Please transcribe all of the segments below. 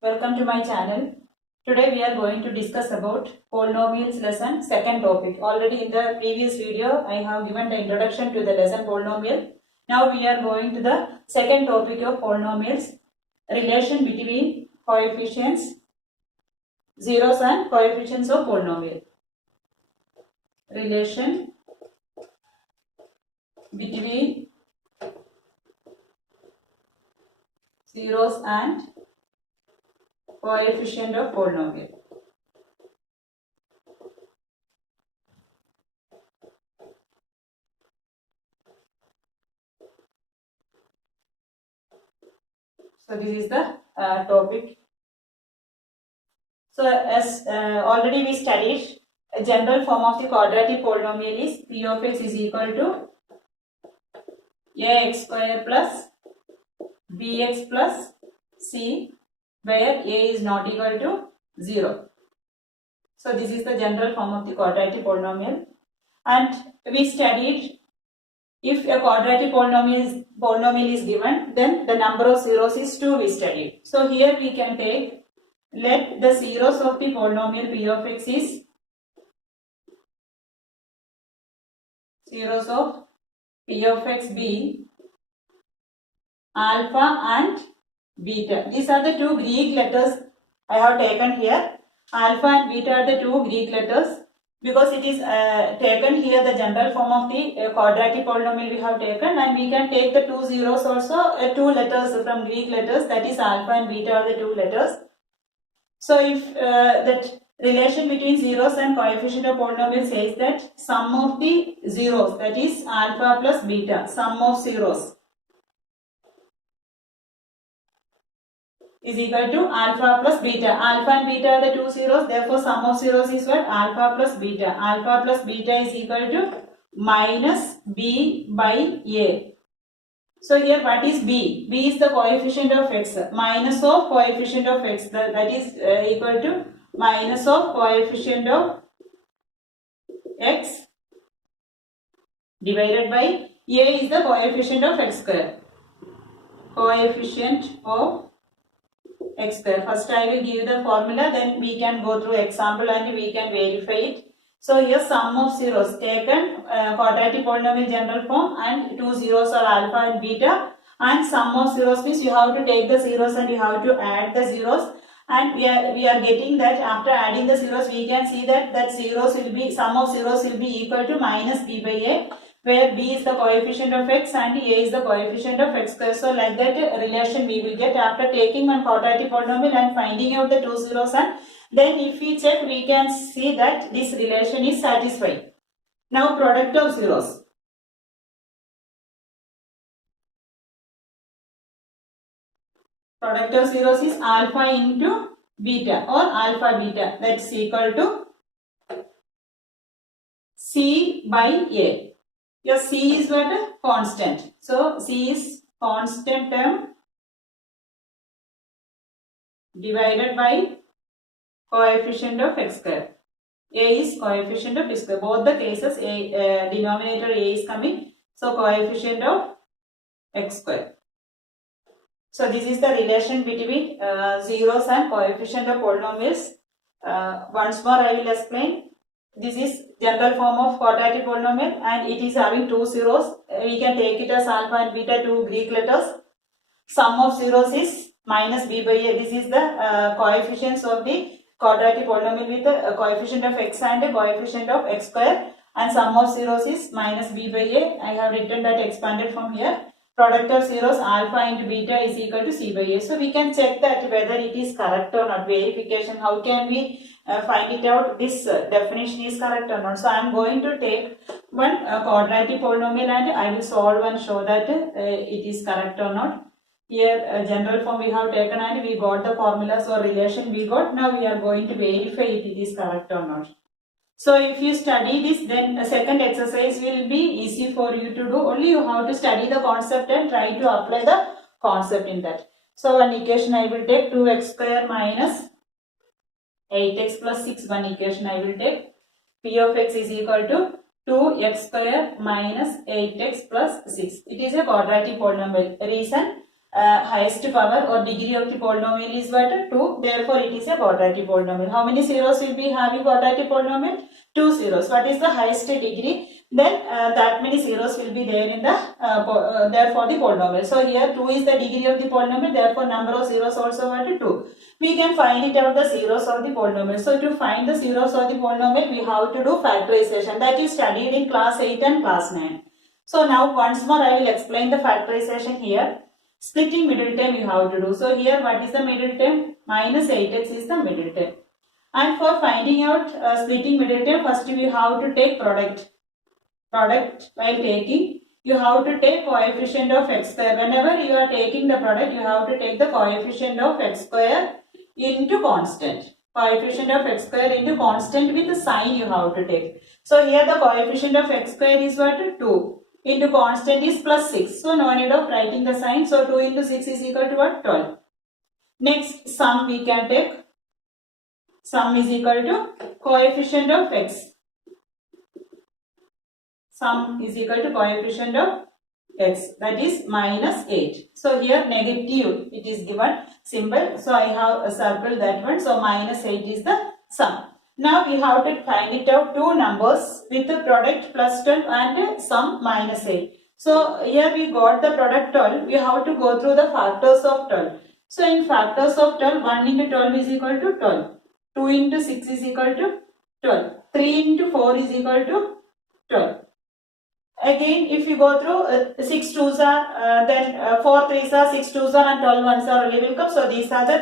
Welcome to my channel. Today we are going to discuss about polynomials lesson second topic. Already in the previous video I have given the introduction to the lesson polynomial. Now we are going to the second topic of polynomials, relation between coefficients, zeros and coefficients of polynomial. Relation between zeros and coefficient of polynomial. So this is the topic. So as already we studied, a general form of the quadratic polynomial is p of x is equal to ax square plus bx plus c, where a is not equal to 0. So this is the general form of the quadratic polynomial. And we studied, if a quadratic polynomial is given, then the number of zeros is 2 we studied. So here we can take, let the zeros of the polynomial p of x is zeros of p of x be alpha and beta. These are the two Greek letters I have taken here. Alpha and beta are the two Greek letters. Because it is taken here, the general form of the quadratic polynomial we have taken, and we can take the two zeros also, two letters from Greek letters, that is alpha and beta are the two letters. So if that relation between zeros and coefficient of polynomial says that sum of the zeros, that is alpha plus beta, sum of zeros is equal to alpha plus beta. Alpha and beta are the two zeros, therefore sum of zeros is what? Alpha plus beta. Alpha plus beta is equal to minus b by a. So here what is b? B is the coefficient of x. Minus of coefficient of x, that is equal to minus of coefficient of x divided by a is the coefficient of x square. Coefficient of x square. First I will give the formula, then we can go through example and we can verify it. So here sum of zeros taken, quadratic polynomial general form, and two zeros are alpha and beta, and sum of zeros means you have to take the zeros and you have to add the zeros, and we are getting that after adding the zeros we can see that zeros will be, sum of zeros will be equal to minus b by a, where b is the coefficient of x and a is the coefficient of x square. So like that relation we will get after taking one quadratic polynomial and finding out the two zeros, and then if we check we can see that this relation is satisfied. Now product of zeros. Product of zeros is alpha into beta or alpha beta, that's equal to c by a. Your c is what? Constant. So c is constant term divided by coefficient of x square. A is coefficient of x square. Both the cases a denominator a is coming. So coefficient of x square. So this is the relation between zeros and coefficient of polynomials. Once more I will explain. This is general form of quadratic polynomial and it is having two zeros. We can take it as alpha and beta, two Greek letters. Sum of zeros is minus b by a. This is the coefficients of the quadratic polynomial with a coefficient of x and a coefficient of x square, and sum of zeros is minus b by a. I have written that expanded from here. Product of zeros alpha into beta is equal to c by a. So we can check that whether it is correct or not. Verification, how can we find it out? This definition is correct or not. So I am going to take one quadratic polynomial and I will solve and show that it is correct or not. Here general form we have taken and we got the formulas or relation we got. Now we are going to verify it is correct or not. So if you study this, then the second exercise will be easy for you to do. Only you have to study the concept and try to apply the concept in that. So one equation I will take 2x square minus 8x plus 6. One equation I will take. P of x is equal to 2x square minus 8x plus 6. It is a quadratic polynomial. Reason, highest power or degree of the polynomial is what? 2. Therefore, it is a quadratic polynomial. How many zeros will be having quadratic polynomial? 2 zeros. What is the highest degree? Then that many zeros will be there in the there for the polynomial. So here 2 is the degree of the polynomial. Therefore, number of zeros also what? 2. We can find it out the zeros of the polynomial. So to find the zeros of the polynomial, we have to do factorization. That is studied in class 8 and class 9. So now once more I will explain the factorization here. Splitting middle term you have to do. So here what is the middle term? Minus 8x is the middle term. And for finding out splitting middle term, first we have to take product. Product while taking, you have to take coefficient of x square. Whenever you are taking the product, you have to take the coefficient of x square into constant. Coefficient of x square into constant with the sign you have to take. So here the coefficient of x square is what? 2. Into constant is plus 6. So no need of writing the sign. So 2 into 6 is equal to what? 12. Next sum we can take. Sum is equal to coefficient of x. Sum is equal to coefficient of x, that is minus 8. So here negative it is given symbol. So I have circled that one. So minus 8 is the sum. Now we have to find it out two numbers with the product plus 12 and sum minus 8. So here we got the product 12. We have to go through the factors of 12. So in factors of 12, 1 into 12 is equal to 12. 2 into 6 is equal to 12. 3 into 4 is equal to 12. Again, if you go through 6 2s are, then 4 3s are, 6 2s are, and 12 1s are only will come. So these are the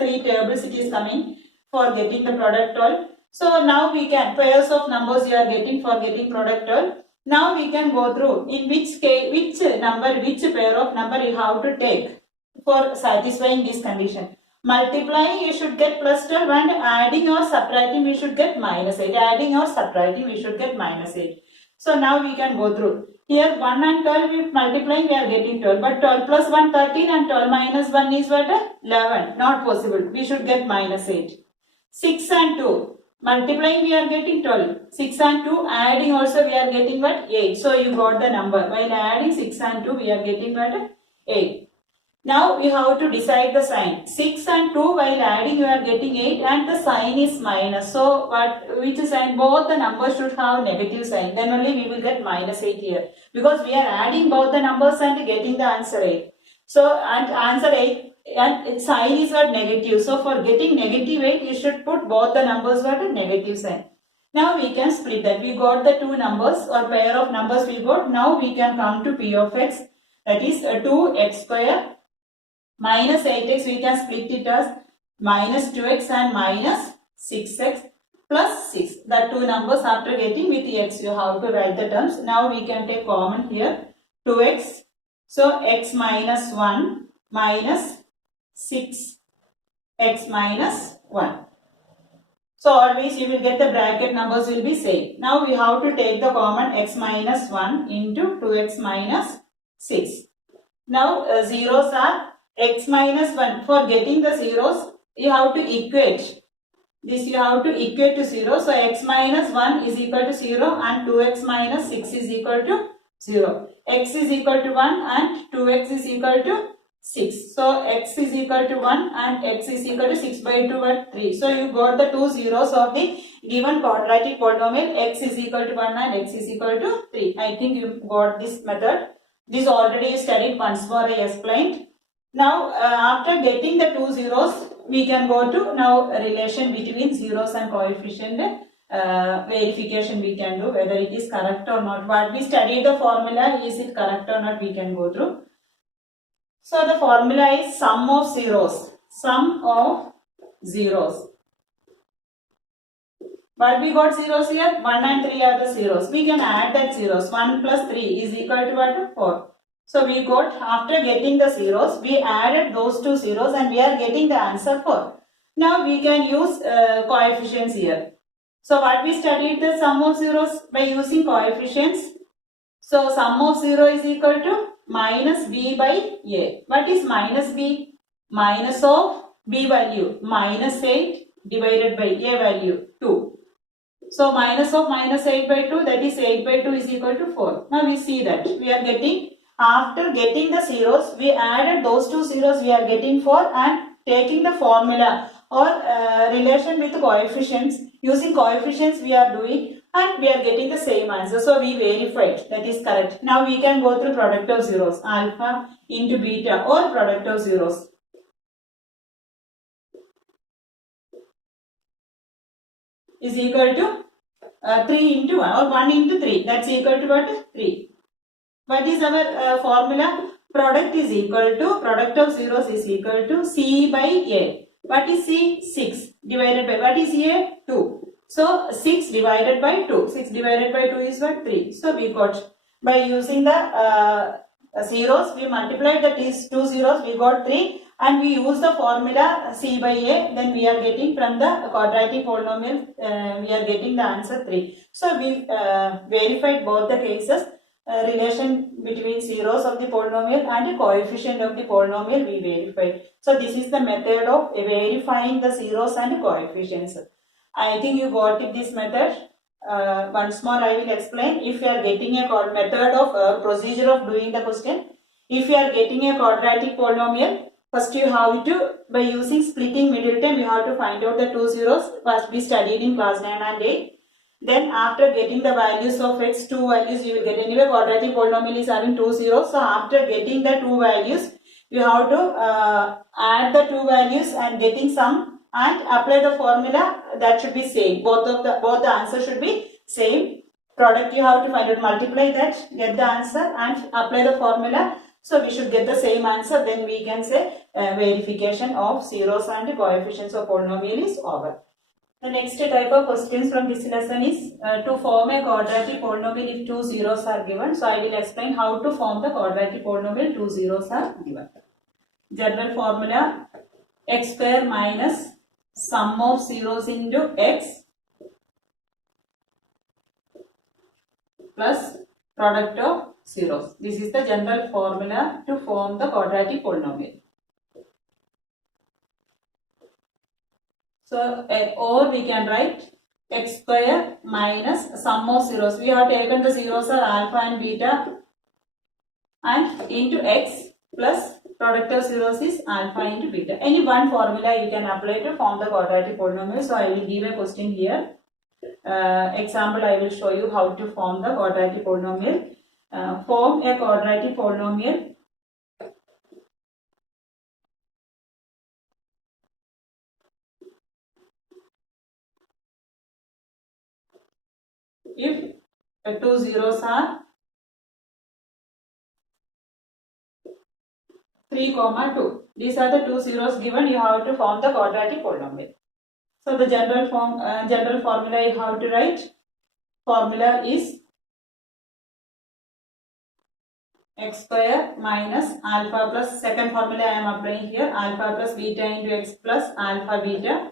three tables it is coming for getting the product 12. So now we can pairs of numbers you are getting for getting product 12. Now we can go through in which case, which pair of number you have to take for satisfying this condition. Multiplying you should get plus 12 and adding or subtracting we should get minus 8. Adding or subtracting we should get minus 8. So now we can go through. Here 1 and 12 with multiplying we are getting 12. But 12 plus 1 13 and 12 minus 1 is what? 11. Not possible. We should get minus 8. 6 and 2. Multiplying we are getting 12. 6 and 2. Adding also we are getting what? 8. So you got the number. While adding 6 and 2 we are getting what? 8. Now we have to decide the sign. 6 and 2 while adding you are getting 8 and the sign is minus. So which sign? Both the numbers should have negative sign. Then only we will get minus 8 here. Because we are adding both the numbers and getting the answer 8. So and answer 8 and sign is what? Negative. So for getting negative 8 you should put both the numbers what? Negative sign. Now we can split that. We got the two numbers or pair of numbers we got. Now we can come to P of x. That is 2x square. Minus 8x we can split it as minus 2x and minus 6x plus 6. The two numbers after getting with the x you have to write the terms. Now we can take common here 2x. So x minus 1 minus 6x minus 1. So always you will get the bracket numbers will be same. Now we have to take the common x minus 1 into 2x minus 6. Now zeros are x minus 1. For getting the zeros, you have to equate. This you have to equate to 0. So x minus 1 is equal to 0 and 2x minus 6 is equal to 0. X is equal to 1 and 2x is equal to 6. So x is equal to 1 and x is equal to 6 by 2 and 3. So you got the two zeros of the given quadratic polynomial. X is equal to 1 and x is equal to 3. I think you got this method. This already you studied once more I explained. Now after getting the two zeros, we can go to now relation between zeros and coefficient verification we can do whether it is correct or not. What we studied the formula, is it correct or not we can go through. So the formula is sum of zeros. Sum of zeros. But we got zeros here, 1 and 3 are the zeros. We can add that zeros. 1 plus 3 is equal to what? 4. So we got, after getting the zeros, we added those two zeros and we are getting the answer 4. Now we can use coefficients here. So what we studied the sum of zeros by using coefficients. So sum of 0 is equal to minus b by a. What is minus b? Minus of b value, minus 8 divided by a value, 2. So minus of minus 8 by 2, that is 8 by 2 is equal to 4. Now we see that we are getting After getting the zeros, we added those two zeros we are getting 4 and taking the formula or relation with coefficients. Using coefficients we are doing and we are getting the same answer. So we verified that is correct. Now we can go through product of zeros, alpha into beta or product of zeros. Is equal to 3 into 1 or 1 into 3. That's equal to what? 3. What is our formula? Product is equal to, product of zeros is equal to C by A. What is C? 6 divided by, what is A? 2. So 6 divided by 2. 6 divided by 2 is what? 3. So we got, by using the zeros, we multiplied that is 2 zeros, we got 3. And we use the formula C by A, then we are getting from the quadratic polynomial, we are getting the answer 3. So we verified both the cases. Relation between zeros of the polynomial and a coefficient of the polynomial we verified. So this is the method of verifying the zeros and coefficients. I think you got it, this method. Once more I will explain. If you are getting a method of procedure of doing the question, if you are getting a quadratic polynomial, first you have to, by using splitting middle term, you have to find out the two zeros. First we studied in class 9 and 8. Then after getting the values of x, two values you will get. Anyway, quadratic polynomial is having two zeros. So after getting the two values, you have to add the two values and getting sum and apply the formula. That should be same. Both the answer should be same. Product you have to find out, multiply that, get the answer and apply the formula. So we should get the same answer. Then we can say verification of zeros and coefficients of polynomial is over. The next type of questions from this lesson is to form a quadratic polynomial if two zeros are given. So I will explain how to form the quadratic polynomial two zeros are given. General formula: x square minus sum of zeros into x plus product of zeros. This is the general formula to form the quadratic polynomial. So, or we can write x square minus sum of zeros. We have taken the zeros are alpha and beta and into x plus product of zeros is alpha into beta. Any one formula you can apply to form the quadratic polynomial. So, I will give a question here. Example, I will show you how to form the quadratic polynomial. Form a quadratic polynomial if two zeros are 3, 2. These are the two zeros given. You have to form the quadratic polynomial. So the general formula you have to write. Formula is x square minus alpha plus, second formula I am applying here, alpha plus beta into x plus alpha beta.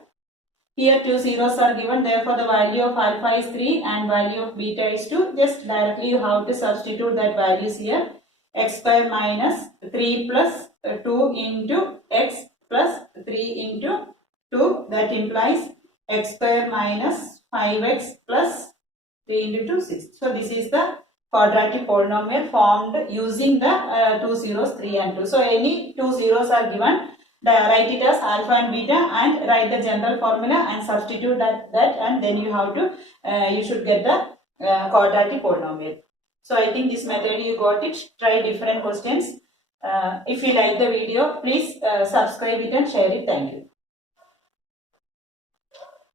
Here two zeros are given, therefore the value of alpha is 3 and value of beta is 2. Just directly you have to substitute that values here. X square minus 3 plus 2 into x plus 3 into 2. That implies x square minus 5x plus 3 into 2, 6. So this is the quadratic polynomial formed using the two zeros 3 and 2. So any two zeros are given, write it as alpha and beta and write the general formula and substitute that and then you have to, you should get the quadratic polynomial. So I think this method you got it. Try different questions. If you like the video, please subscribe it and share it. Thank you.